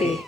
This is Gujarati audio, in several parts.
રાધે।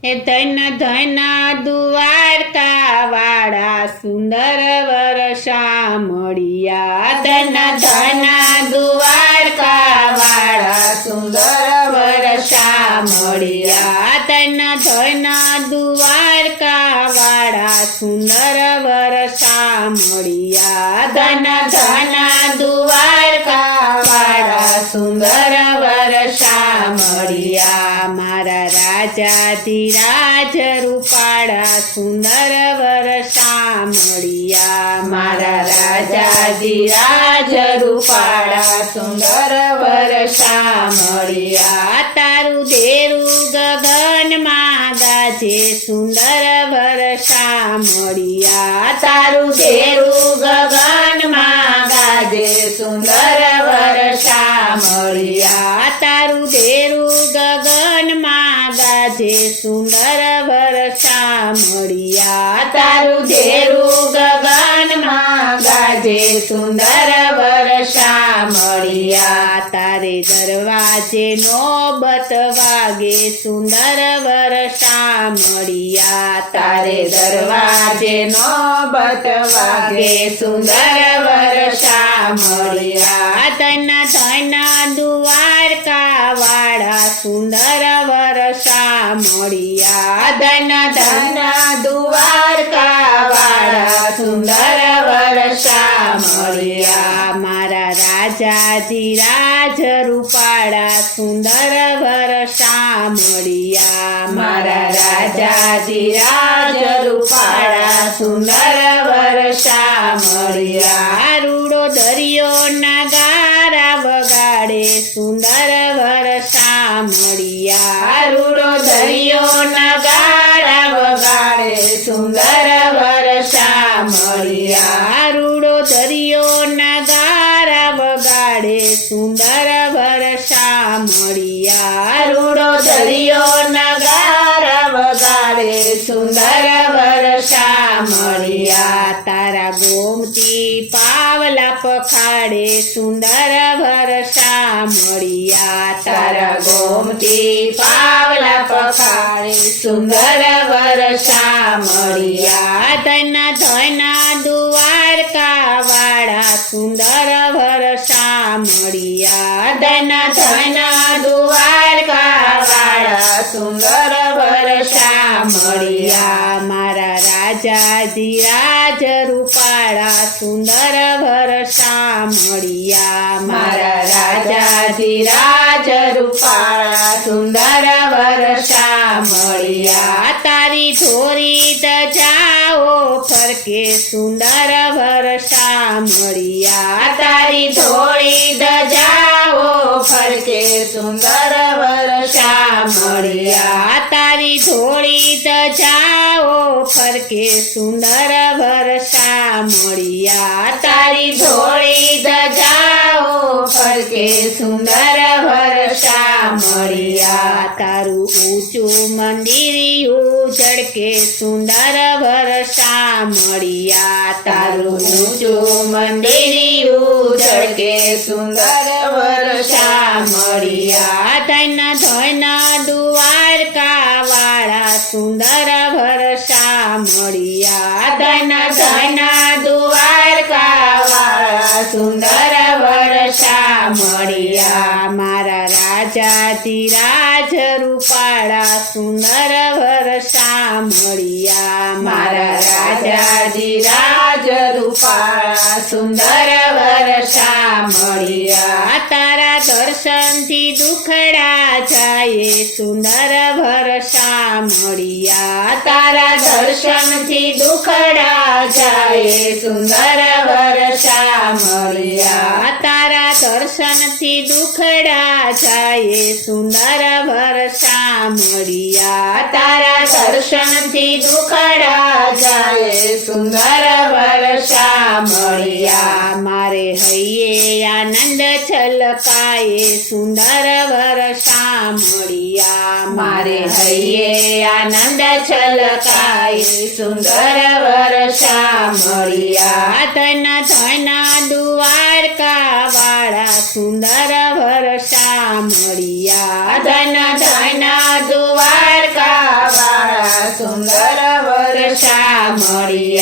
એ ધન ધન દ્વારકા વાળા સુંદર વરસા મળ્યા। ધન ધન દ્વારકા વાળા સુંદર વરસા મળ્યા। ધન ધન દ્વારકા વાળા સુંદર વરસા મળ્યા। ધન ધન દ્વારકા વાળા સુંદર વરસા મળ્યા। મારા રાજાધિરાજ રૂપાળા સુંદર વરસા મળ્યા। મારા રાજાધિરાજ રૂપાળા સુંદર વરસા મળ્યા। તારું દેરું ગગનમાં ગાજે સુંદર વરસા મળ્યા। તારું દેરું ગગનમાં ગાજે સુંદર વરસા મળ્યા। તારું દેરું ગગનમાં ગાજે સુંદર વરસા મળ્યા। તારું દેરું ગગનમાં ગાજે સુંદર વરસા મળ્યા। તારે દરવાજે નોબત વાગે સુંદર વરસા મળ્યા। તારે દરવાજે નોબત વાગે સુંદર વરસા મળ્યા। ધન ધન દ્વારકા વાળા સુંદર વરસા મળ્યા। ધન ધન દ્વારકા વાળા સુંદર વરસા મળ્યા। મારા રાજાધિરાજ રૂપાળા સુંદર વરસા મળ્યા। મારા રાજાધિરાજ રૂપાળા સુંદર વરસા મળ્યા। રૂડો દરિયો નગારા વગાડે સુંદર વરસા મળ્યા। રૂડો દરિયો નગારા વગાડે સુંદર વરસા મળ્યા। રૂડો દરિયો નગારા વગાડે સુંદર વરસા મળ્યા। રૂડો દરિયો નગારા વગાડે સુંદર વરસા મળ્યા। તારા ગોમતી પાવલા પખાડે સુંદર વરસા મળ્યા। તારા ગોમતી પાવલા પખાડે સુંદર વરસા મળ્યા। ધન ધન દ્વારકા વાળા સુંદર વરસા મળ્યા। ધન ધન દ્વારકા વાળા સુંદર વરસા મળ્યા। મારા રાજાધિરાજ રૂપાળા સુંદર વરસા મળ્યા। મારા રાજાધિરાજ રૂપાળા સુંદર વરસા મળ્યા। તારી ધોરી ધજાઓ ફરકે સુંદર વરસા મળ્યા। તારી ધોળી ધજાઓ ફરકે સુંદર વરસા મળ્યા। તારી ધોળી ધજાઓ ફરકે સુંદર વરસા મળ્યા। તારી ધોળી ધજાઓ ફરકે સુંદર વરસા મળ્યા। તારું ઊંચું મંદિરિયું ઝળકે સુંદર વરસા મળ્યા। તારું ઊંચું મંદિરિયું ઝળકે સુંદર વરસા મળ્યા। ધન ધન દ્વારકા વાળા સુંદર વરસા મળ્યા। ધન ધન દ્વારકા વાળા સુંદર વરસા મળ્યા। મારા રાજાધિરાજ રૂપાળા સુંદર વરસા મળ્યા। મારા રાજાધિરાજ રૂપાળા સુંદર વરસા મળ્યા। તારા દર્શનથી દુખડા જાય સુંદર વરસા મળ્યા। તારા દર્શનથી દુખડા જાય સુંદર વરસા મળ્યા। તારા દર્શનથી દુખડા જાય સુંદર વરસા મળ્યા। તારા દર્શનથી દુખડા જાય સુંદર વરસા મળ્યા। મારે હૈયે આનંદ છલકાય સુંદર વરસા મળ્યા। મારે હૈયે આનંદ છલકાય સુંદર વરસા મળ્યા। ધન ધન દ્વારકા વાળા સુંદર વરસા મળ્યા। ધન ધન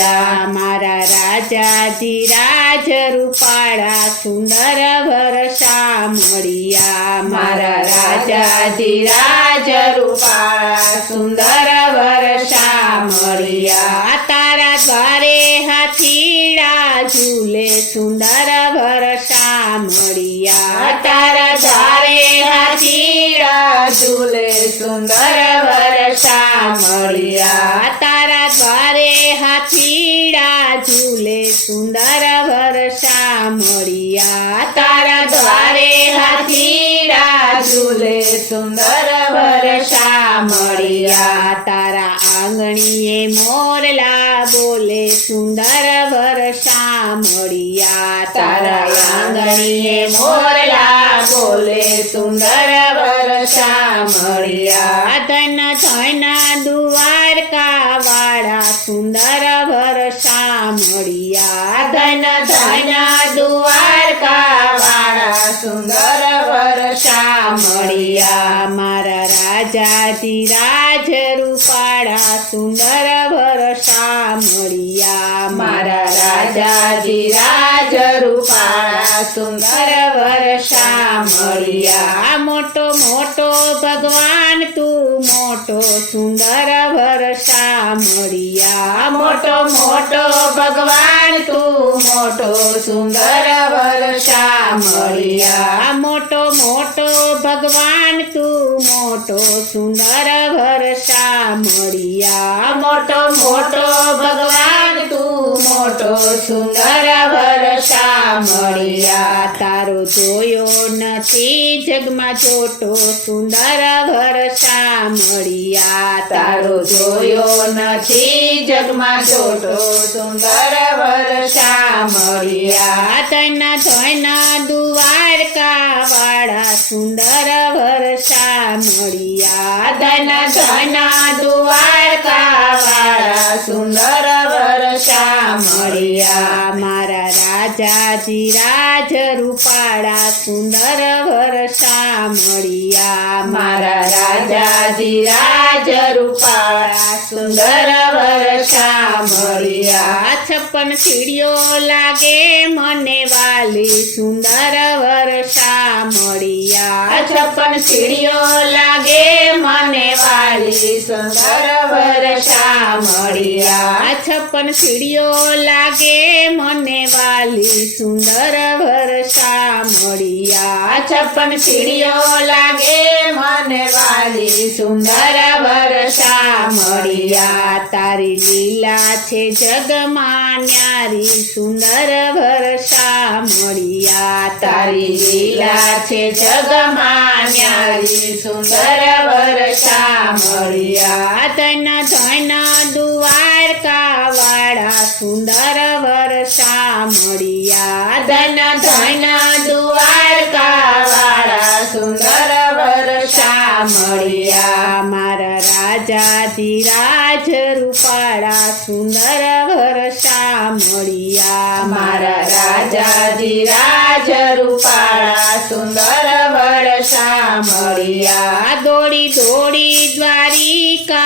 મળિયા મારા રાજાજી રાજ રૂપાળા સુંદર વરસા મળિયા મારા રાજાજી રાજ રૂપાળા સુંદર વરસા મળિયા તારા દ્વારે હાથીડા ઝૂલે સુંદર વરસા મળિયા તારા દ્વારે હાથીડા ઝૂલે સુંદર વરસા મળિયા તારા દ્વારે હાથીડા ઝૂલે સુંદર વરસા મળિયા તારા દ્વારે હાથીડા ઝૂલે સુંદર વરસા મળિયા તારા આંગણીએ મોરલા બોલે સુંદર વરસા મળિયા તારા આંગણીએ મોરલા બોલે સુંદર વરસા મળિયા ધન ધન દ્વારકા વાળા સુંદર વરસા મળિયા ધન ધન દ્વારકા વાળા સુંદર વરસા મળિયા મારા રાજાજી રાજ રૂપાળા સુંદર વરસા મળિયા મારા રાજાજી રાજ રૂપાળા સુંદર વરસા મળિયા મોટો મોટો ભગવાન તું મોટો સુંદર વરસા મળિયા મોટો મોટો ભગવાન તું મોટો સુંદર વરસા મળિયા મોટો મોટો ભગવાન તું મોટો સુંદર વરસા મળિયા મોટો મોટો ભગવાન તું મોટો સુંદર વરસા મળિયા તારો જોયો નથી જગમાં જોટો સુંદર વરસા મળિયા તારો જોયો નથી જગમાં જોટો સુંદર વરસા મળિયા ધન ધન દ્વારકા વાળા સુંદર વરસા મળિયા ધન ધન દ્વારકા વાળા સુંદર વરસા મળિયા મારા રાજાજી રાજ રૂપાળા સુંદર વરસા મળિયા મારા રાજાજી રાજ રૂપાળા સુંદર વરસા મળિયા 56 સીડીઓ લાગે મને વાલી સુંદર વરસા મળિયા 56 સીડીઓ લાગે મને વાલી સુંદર વરસા મળિયા 56 સીડીઓ લાગે મને વાલી સુંદર વરસા મળિયા 56 સીડીઓ લાગે મને વાલી સુંદર વરસા મળિયા તારી લીલા છે જગમાં ન્યારી સુંદર વરસા મળિયા તારી લીલા છે જગમાં ન્યારી સુંદર વરસા મળિયા ધન ધન દ્વારકા વાળા સુંદર વરસા મળિયા ધન ધન દ્વારકા વાળા સુંદર વરસા મળિયા મારા રાજાજી રાજ રૂપાળા સુંદર વરસા મળિયા મારા રાજાજી રાજ રૂપાળા સુંદર વરસા મળિયા દોડી દોડી દ્વારિકા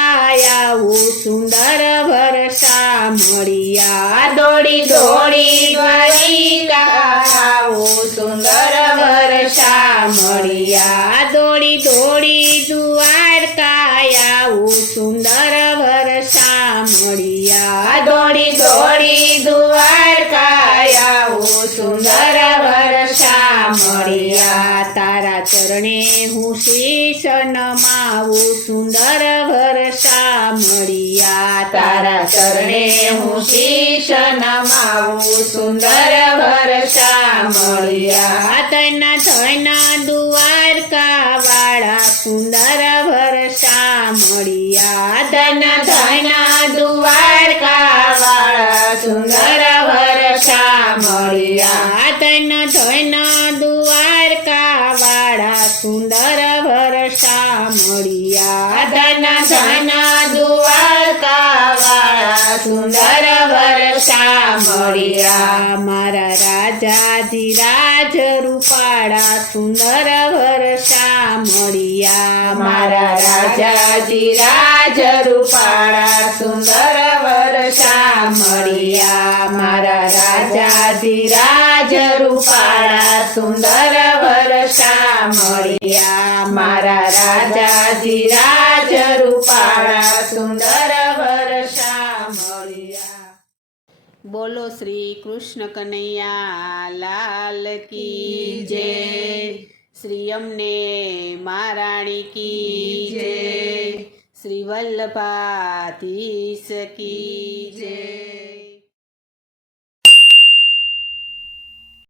આવું સુંદર વરસા મળિયા દોડી દોડી દ્વારિકા આવું સુંદર વરસા મળિયા દોડી દોડી દ્વારકા આવું સુંદર વરસા મળિયા દોડી દોડી દ્વારકા આવું સુંદર વરસા મળિયા તારા ચરણે હું શીશ નમાવું સુંદર વરસા મળિયા તારા ચરણે હું શીશ નમાવું સુંદર વરસા મળિયા ધન ધન દ્વારકા વાળા સુંદર વરસા મળિયા ધન ધન દ્વારકા વાળા સુંદર વરસા મળિયા ધન ધન દ્વારકા વાળા સુંદર વરસા મળિયા ધન ધન દ્વારકા વાળા સુંદર વરસા મળિયા મારા રાજાજી રાજ રૂપાળા સુંદર વરસા મળિયા મારા રાજાજી રાજ રૂપાળા સુંદર વરસા મળિયા રાજાધિરાજ રૂપાળા સુંદર વરસા મળ્યા મારા રાજાધિરાજ રૂપાળા સુંદર વરસા મળ્યા. બોલો શ્રી કૃષ્ણ કનૈયા લાલ કી જય. શ્રી અમને મહારાણી કી જય. શ્રી વલ્લભાધીશ કી જય.